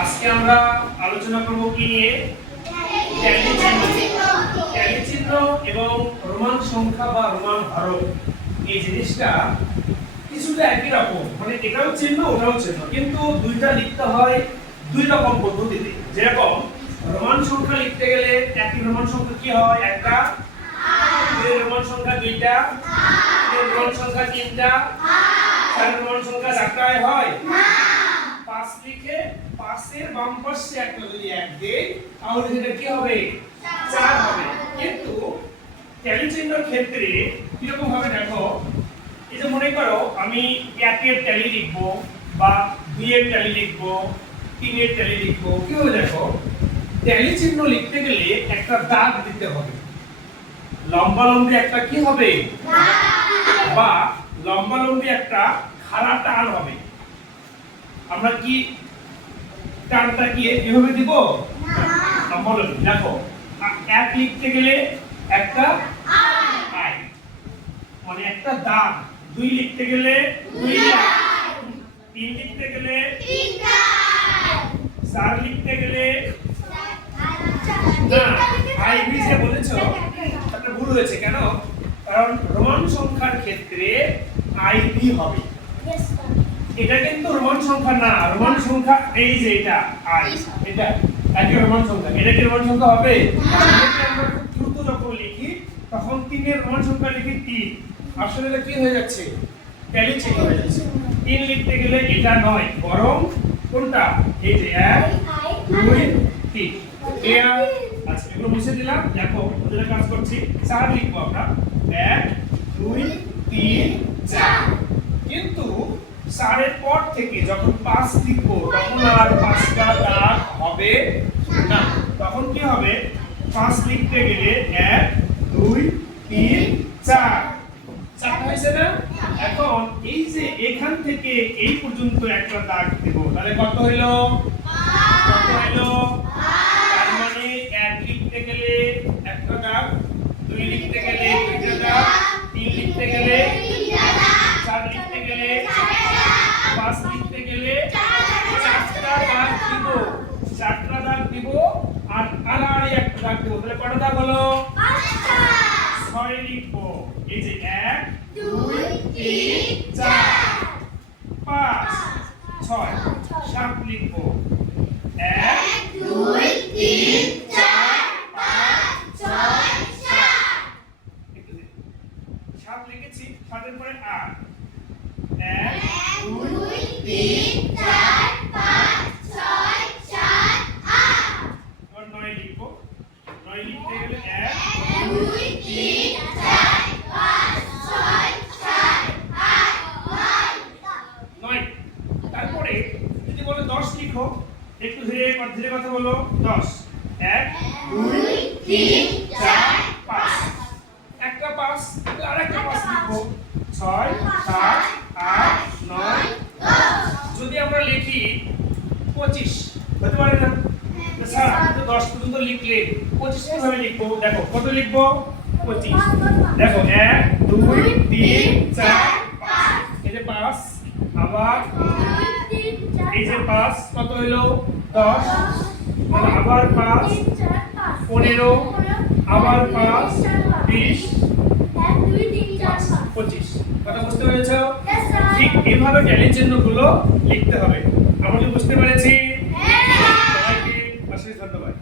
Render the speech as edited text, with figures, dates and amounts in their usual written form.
আজকে আমরা আলোচনা করব কি নিয়ে? ট্যালি চিহ্ন এবং রোমান সংখ্যা বা রোমান হরফ। এই জিনিসটা কিছুটা একই রকম, মানে এটাও চিহ্ন ওটাও চিহ্ন, কিন্তু দুইটা লিখতে হয় দুই রকম পদ্ধতিতে। যেরকম রোমান সংখ্যা লিখতে গেলে একই রোমান সংখ্যা কি হয়? একটা। রোমান সংখ্যা দুইটা। রোমান সংখ্যা তিনটা। রোমান সংখ্যা চারটায় হয় না। 5 লিখে 5 এর বাম পাশে একটা যদি 1 দেই তাহলে সেটা কি হবে? 4 হবে। কিন্তু ট্যালি চিহ্নের ক্ষেত্রে কি রকম হবে দেখো, এই যে মনে করো আমি 1 এর ট্যালি লিখব বা 2 এর ট্যালি লিখব, 3 এর ট্যালি লিখব, কি হবে দেখো, ট্যালি চিহ্ন লিখতে গেলে একটা দাগ দিতে হবে। লম্বা লম্বি একটা কি হবে? দাগ। বা লম্বা লম্বি একটা খাড়া টান হবে। আমরা কি টানটা কি এভাবে দিব? না, বলো দেখো, 1 লিখতে গেলে একটা আই, মানে একটা দাগ। 2 লিখতে গেলে 2 দাগ। 3 লিখতে গেলে 3 দাগ। 4 লিখতে গেলে না, আই বি যে বলেছো এটা ভুল হয়েছে। কেন? কারণ রোমান সংখ্যার ক্ষেত্রে আই বি হবে। এটা কিন্তু রোমান সংখ্যা না। রোমান সংখ্যা এই যে এটা আই, এটা একই রোমান সংখ্যা। এটা কি রোমান সংখ্যা হবে? আমরা খুব দ্রুত যখন লিখি তখন 3 এর রোমান সংখ্যা লিখি 3, আসলে এটা কি হয়ে যাচ্ছে? ট্যালি চিহ্ন হয়ে যাচ্ছে। 3 লিখতে গেলে এটা নয়, বরং কোনটা? এই যে 1 2 3। আচ্ছা, এগুলো মুছে দিলাম। দেখো ওদের কাজ করছি। 4 লিখবো আমরা, 1 2 3 4। কিন্তু 4 এর পর থেকে যখন 5 লিখবো তখন আর 5টা দাগ হবে না। তখন কি হবে? 5 লিখতে গেলে 1 2 3 4, 4 হয়েছে না? এখন এই যে এখান থেকে এই পর্যন্ত একটা দাগ দেব, তাহলে কত হইলো? কত হইলো? তার মানে 1 লিখতে গেলে একটা দাগ, 2 লিখতে গেলে দুইটা দাগ, 3 লিখতে গেলে 4 লিখতে গেলে 5 লিখতে গেলে 4টা দাগ দিব। 4টা দাগ দিব আর আড়াআড়ি একটা দাগ দিব। তাহলে কয়টা দাগ হলো? 5টা। 6 লিখবো। এই যে 1 2 3 4 5 6 7 লিখবো। 1 2 3 4 5 6 7 7 লিখেছি। 7 এর পরে 8 1 2 3 4 5 6 7 8। और 9 লিখবো। 9 লিখতে গেলে 1 2 3 4 5 6 7 8 9। তারপরে যদি বলো 10 লিখো, একটু ধীরে ধীরে কথা বলো। 10 1 2 3 4 5, একটা 5 আর একটা 5 লিখবো। 6 7 8 9 10। যদি আমরা লিখি 25 হতে পারে না? স্যার আপনি তো 10 পর্যন্ত লিখলে 25 কিভাবে লিখবো? দেখো কত লিখবো? 25। দেখো 1 2 3 4 5, এই যে 5, আবার এই যে 5 কত হলো? 10, আবার 5 15, আবার 5 20 25। কথা বুঝতে পেরেছো? ঠিক এইভাবে ট্যালি চিহ্নগুলো লিখতে হবে। আমরা কি বুঝতে পেরেছি? সবাইকে অশেষ ধন্যবাদ।